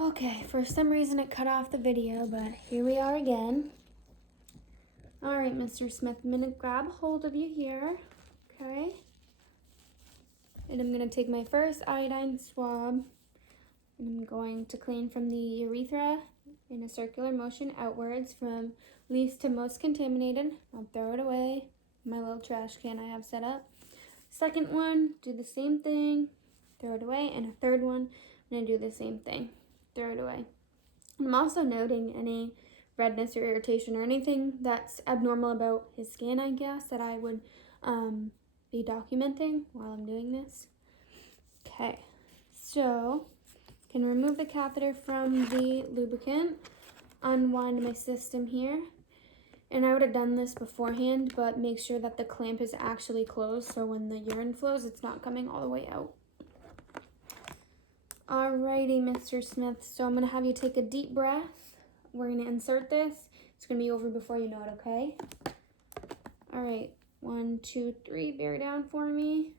Okay, for some reason it cut off the video, but here we are again. All right, Mr. Smith, I'm gonna grab hold of you here, okay? And I'm gonna take my first iodine swab, and I'm going to clean from the urethra in a circular motion outwards from least to most contaminated. I'll throw it away in my little trash can I have set up. Second one, do the same thing, throw it away. And a third one, I'm gonna do the same thing, throw it away. I'm also noting any redness or irritation or anything that's abnormal about his scan, I guess, that I would be documenting while I'm doing this. Okay, so can remove the catheter from the lubricant, unwind my system here, and I would have done this beforehand, but make sure that the clamp is actually closed so when the urine flows, it's not coming all the way out. Alrighty, Mr. Smith, so I'm gonna have you take a deep breath. We're gonna insert this. It's gonna be over before you know it, okay? All right, 1, 2, 3, bear down for me.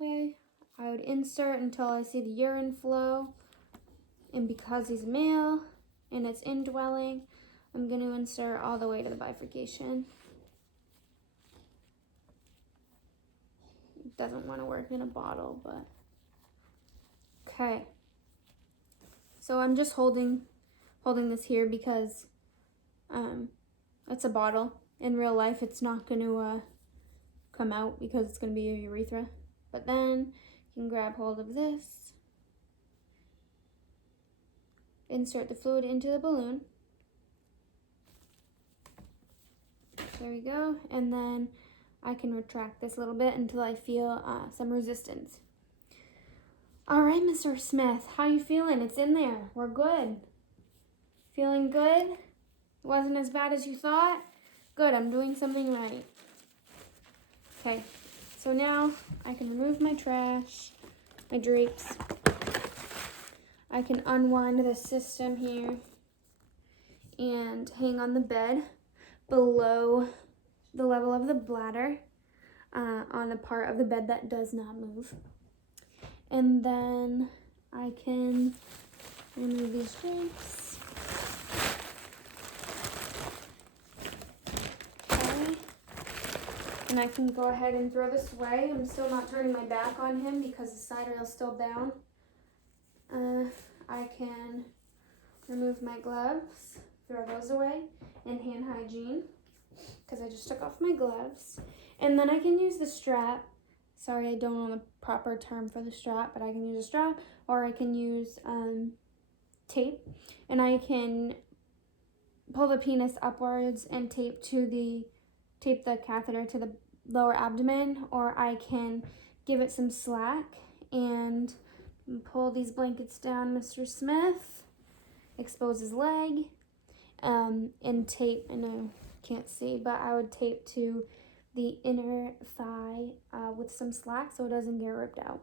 Okay, I would insert until I see the urine flow. And because he's a male and it's indwelling, I'm gonna insert all the way to the bifurcation. It doesn't wanna work in a bottle, but. Okay, so I'm just holding this here because it's a bottle. In real life, it's not going to come out because it's going to be your urethra. But then you can grab hold of this, insert the fluid into the balloon. There we go. And then I can retract this a little bit until I feel some resistance. All right, Mr. Smith, how you feeling? It's in there. We're good. Feeling good? It wasn't as bad as you thought? Good, I'm doing something right. Okay, so now I can remove my trash, my drapes. I can unwind the system here and hang on the bed below the level of the bladder on the part of the bed that does not move. And then I can remove these drapes. Okay. And I can go ahead and throw this away. I'm still not turning my back on him because the side rail's still down. I can remove my gloves, throw those away, and hand hygiene because I just took off my gloves. And then I can use the strap. Sorry, I don't know the proper term for the strap, but I can use a strap, or I can use tape, and I can pull the penis upwards and tape the catheter to the lower abdomen, or I can give it some slack and pull these blankets down, Mr. Smith, expose his leg, and tape, I know can't see, but I would tape to the inner thigh with some slack so it doesn't get ripped out.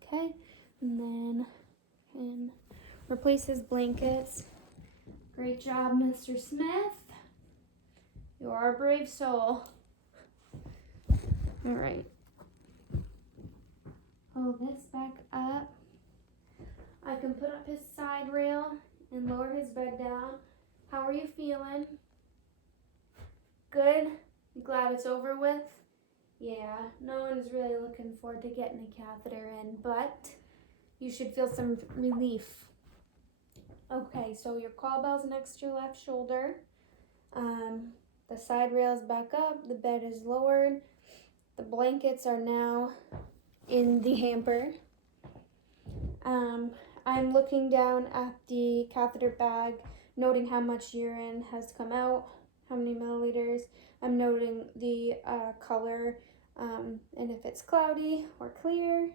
Okay, and then I can replace his blankets. Great job, Mr. Smith. You are a brave soul. All right. Hold this back up. I can put up his side rail and lower his bed down. How are you feeling? Good? You glad it's over with? Yeah, no one's really looking forward to getting a catheter in, but you should feel some relief. Okay, so your call bell's next to your left shoulder. The side rail's back up, the bed is lowered. The blankets are now in the hamper. I'm looking down at the catheter bag, noting how much urine has come out, how many milliliters. I'm noting the color and if it's cloudy or clear.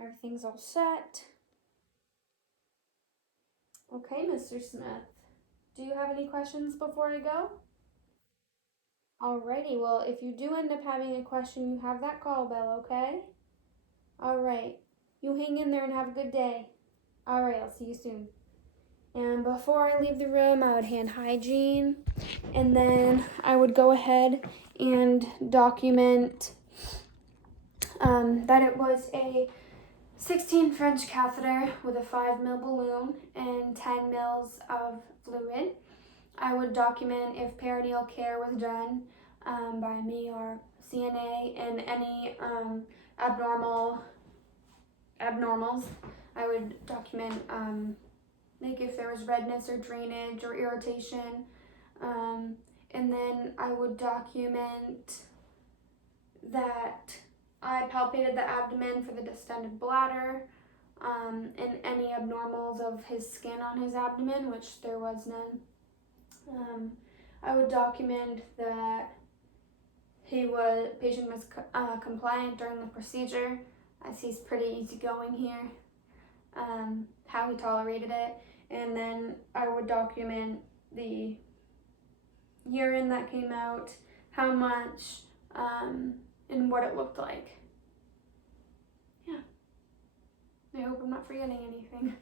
Everything's all set. Okay, Mr. Smith, do you have any questions before I go? Alrighty, well, if you do end up having a question, you have that call bell, okay? Alright, you hang in there and have a good day. Alright, I'll see you soon. And before I leave the room, I would hand hygiene, and then I would go ahead and document that it was a 16 French catheter with a 5 ml balloon and 10 mils of fluid. I would document if peritoneal care was done by me or CNA, and any abnormals. I would document like if there was redness or drainage or irritation, and then I would document that I palpated the abdomen for the distended bladder, and any abnormals of his skin on his abdomen, which there was none. I would document that patient was compliant during the procedure, as he's pretty easygoing here, how he tolerated it, and then I would document the urine that came out, how much, and what it looked like. Yeah. I hope I'm not forgetting anything.